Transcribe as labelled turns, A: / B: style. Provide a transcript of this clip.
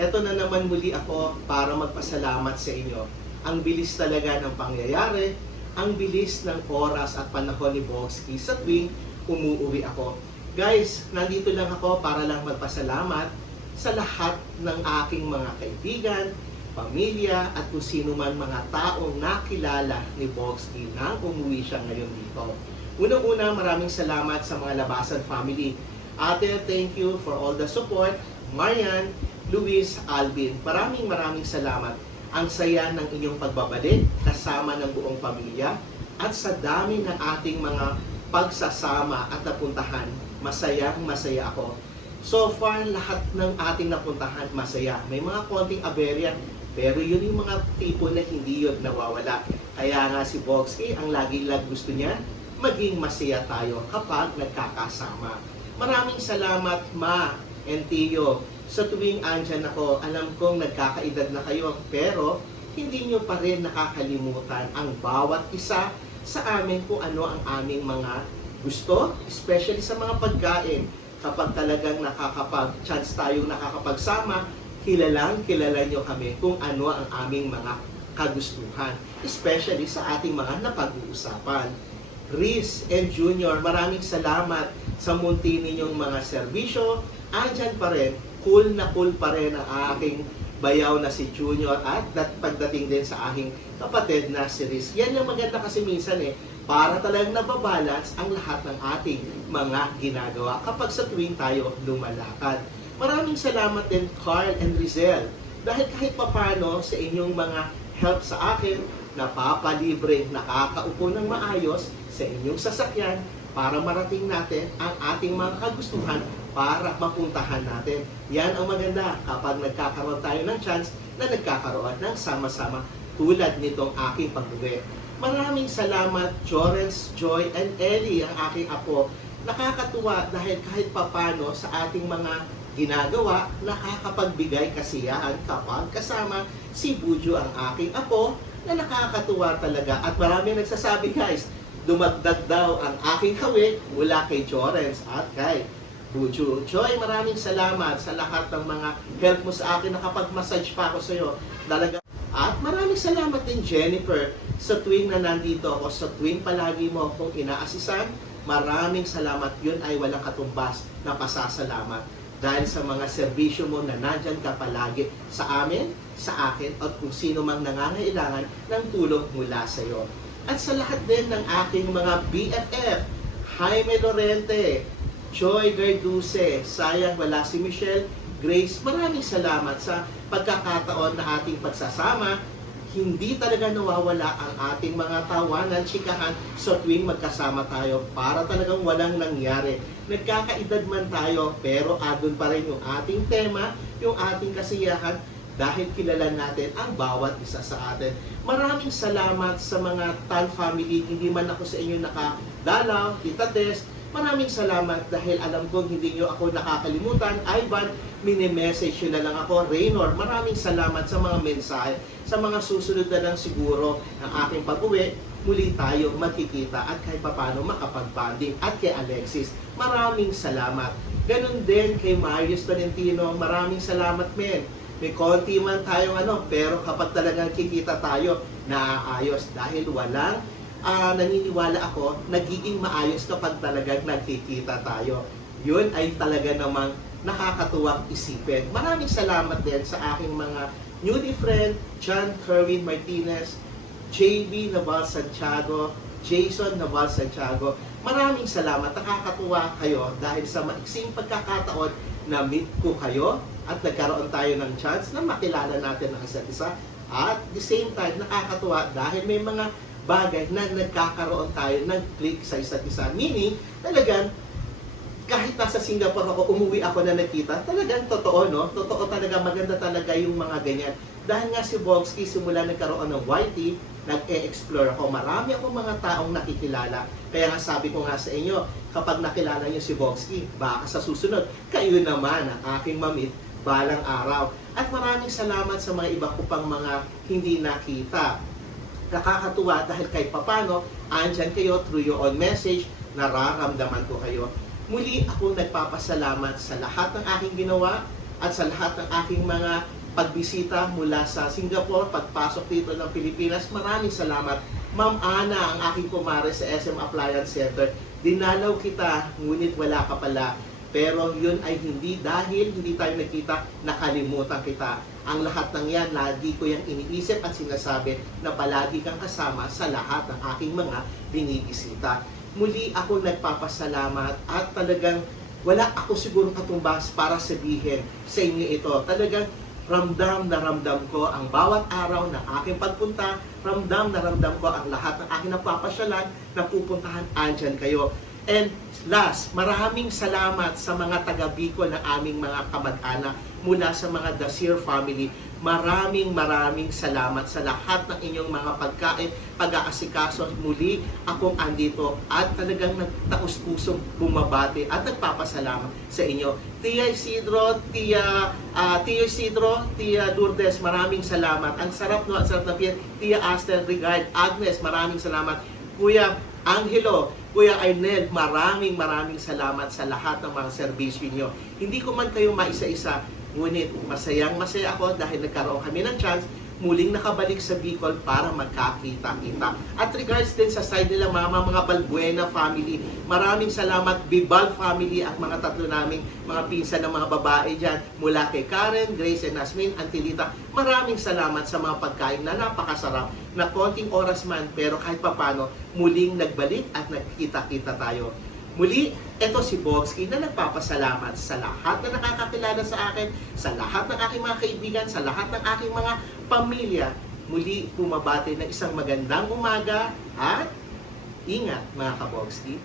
A: Eto na naman muli ako para magpasalamat sa inyo. Ang bilis talaga ng pangyayari, ang bilis ng oras at panahon ni Boxky sa tuwing umuwi ako. Guys, nandito lang ako para lang magpasalamat sa lahat ng aking mga kaibigan, pamilya at kung sino man mga taong nakilala ni Boxky nang umuwi siya ngayon dito. Unang-una, maraming salamat sa mga Labasan family. Ate, thank you for all the support. Marian, Luis, Alvin, maraming maraming salamat. Ang saya ng inyong pagbabalik kasama ng buong pamilya at sa dami ng ating mga pagsasama at napuntahan, masayang masaya ako. So far, lahat ng ating napuntahan, masaya. May mga konting aberya, pero yun yung mga tipo na hindi yun nawawala. Kaya nga si Boxy, ang lagi lag gusto niya, maging masaya tayo kapag nagkakasama. Maraming salamat, Ma and Tio. Sa tuwing andyan ako, alam kong nagkakaedad na kayo, pero hindi nyo pa rin nakakalimutan ang bawat isa sa amin kung ano ang aming mga gusto, especially sa mga pagkain. Kapag talagang nakakapag-chance tayong nakakapagsama, kilalang kilala nyo kami kung ano ang aming mga kagustuhan, especially sa ating mga napag-uusapan. Riz and Junior, maraming salamat sa munti ninyong mga serbisyo. Andyan pa rin, cool na cool pa rin ang aking bayaw na si Junior at dat pagdating din sa aking kapatid na si Riz. Yan yung maganda kasi minsan eh, para talagang nababalance ang lahat ng ating mga ginagawa kapag sa tuwing tayo lumalakad. Maraming salamat din Carl and Rizel dahil kahit papano sa inyong mga help sa akin, napapalibre, nakakaupo ng maayos sa inyong sasakyan para marating natin ang ating mga kagustuhan para mapuntahan natin. Yan ang maganda kapag nagkakaroon tayo ng chance na nagkakaroon ng sama-sama tulad nitong aking pag-uwi. Maraming salamat, Jorens, Joy, and Ellie, ang aking apo. Nakakatuwa dahil kahit papano sa ating mga ginagawa, nakakapagbigay kasiyahan kapag kasama si Bujo ang aking apo na nakakatuwa talaga. At marami nagsasabi guys, dumagdag daw ang aking hawig mula kay Jorens at kay Bujo. Joy, maraming salamat sa lahat ng mga help mo sa akin. Nakapag-massage pa ako sa iyo. Talaga. At maraming salamat din Jennifer sa tuwing na nandito ako, sa tuwing palagi mo akong inaasisan. Maraming salamat. Yun ay walang katumbas na pasasalamat dahil sa mga serbisyo mo na nandyan ka palagi sa amin, sa akin, at kung sino mang nangangailangan ng tulong mula sa iyo. At sa lahat din ng aking mga BFF, Jaime Lorente, Joy Verduce, sayang wala si Michelle, Grace, maraming salamat sa pagkakataon na ating pagsasama. Hindi talaga nawawala ang ating mga tawanan, chikahan sa tuwing magkasama tayo para talagang walang nangyari. Nagkakaedad man tayo pero adun pa rin yung ating tema, yung ating kasiyahan dahil kilala natin ang bawat isa sa atin. Maraming salamat sa mga Tan family. Hindi man ako sa inyo nakadalaw, Tita Tess. Maraming salamat dahil alam kong hindi nyo ako nakakalimutan. Ivan, mini-message nyo na lang ako. Raynor, maraming salamat sa mga mensahe. Sa mga susunod na lang siguro ng aking pag-uwi, muli tayo magkikita at kahit papano makapag-banding. At kay Alexis, maraming salamat. Ganon din kay Marius Valentino, maraming salamat men. May konti man tayong ano, pero kapag talagang kikita tayo, naaayos dahil walang ah, naniniwala ako, nagiging maayos kapag talagang nagkikita tayo. Yun ay talaga namang nakakatuwang isipin. Maraming salamat din sa aking mga newly friend, John Kerwin Martinez, JB Naval Santiago, Jason Naval Santiago. Maraming salamat. Nakakatuwa kayo dahil sa maiksing pagkakataon na meet ko kayo at nagkaroon tayo ng chance na makilala natin ang isa't isa. At the same time, nakakatuwa dahil may mga bagay na nagkakaroon tayo ng click sa isa't isa. Meaning, talagang kahit nasa Singapore ako, umuwi ako na nakita, talagang totoo, no? Totoo talaga, maganda talaga yung mga ganyan. Dahil nga si Bogsky, simula nagkaroon ng YT, nag-e-explore ako. Marami akong mga taong nakikilala. Kaya nga sabi ko nga sa inyo, kapag nakilala niyo si Bogsky, baka sa susunod, kayo naman ang aking mamit balang araw. At maraming salamat sa mga iba ko pang mga hindi nakita nakakatuwa dahil kahit papano, andyan kayo through your own message, nararamdaman ko kayo. Muli akong nagpapasalamat sa lahat ng aking ginawa, at sa lahat ng aking mga pagbisita mula sa Singapore, pagpasok dito ng Pilipinas. Maraming salamat. Ma'am Ana, ang aking kumare sa SM Appliance Center. Dinalaw kita, ngunit wala ka pala. Pero yun ay hindi dahil hindi tayo nakita, nakalimutan kita. Ang lahat ng yan, lagi ko yung iniisip at sinasabi na palagi kang kasama sa lahat ng aking mga binibisita. Muli ako nagpapasalamat at talagang wala ako siguro katumbas para sabihin sa inyo ito. Talagang ramdam na ramdam ko ang bawat araw ng aking pagpunta, ramdam na ramdam ko ang lahat ng aking napapasyalan na pupuntahan, andyan kayo. And last, maraming salamat sa mga taga Bicol na aming mga kamag-anak mula sa mga Dasir family. Maraming maraming salamat sa lahat ng inyong mga pagkain, pag-aasikaso. Muli akong andito at talagang nagtaus-pusong bumabati at nagpapasalamat sa inyo. Tia Isidro, Tia, ah, Tia Isidro, Tia Lourdes, maraming salamat. Ang sarap no, ang sarap na piyan. Tia Astel, Regard, Agnes, maraming salamat. Kuya Angelo, Kuya Arnel, maraming maraming salamat sa lahat ng mga serbisyo niyo. Hindi ko man kayo maisa-isa, ngunit masayang masaya ako dahil nagkaroon kami ng chance muling nakabalik sa Bicol para magkakita-kita. At regards din sa side nila mama, mga Balbuena family, maraming salamat Bibal family at mga tatlo naming mga pinsan ng mga babae dyan mula kay Karen, Grace and Nasmin, Antilita. Maraming salamat sa mga pagkain na napakasarap na konting oras man pero kahit papano muling nagbalik at nagkita-kita tayo. Muli, ito si Bogsky na nagpapasalamat sa lahat na nakakakilala sa akin, sa lahat ng aking mga kaibigan, sa lahat ng aking mga pamilya. Muli, pumabati ng isang magandang umaga at ingat mga kabogsky.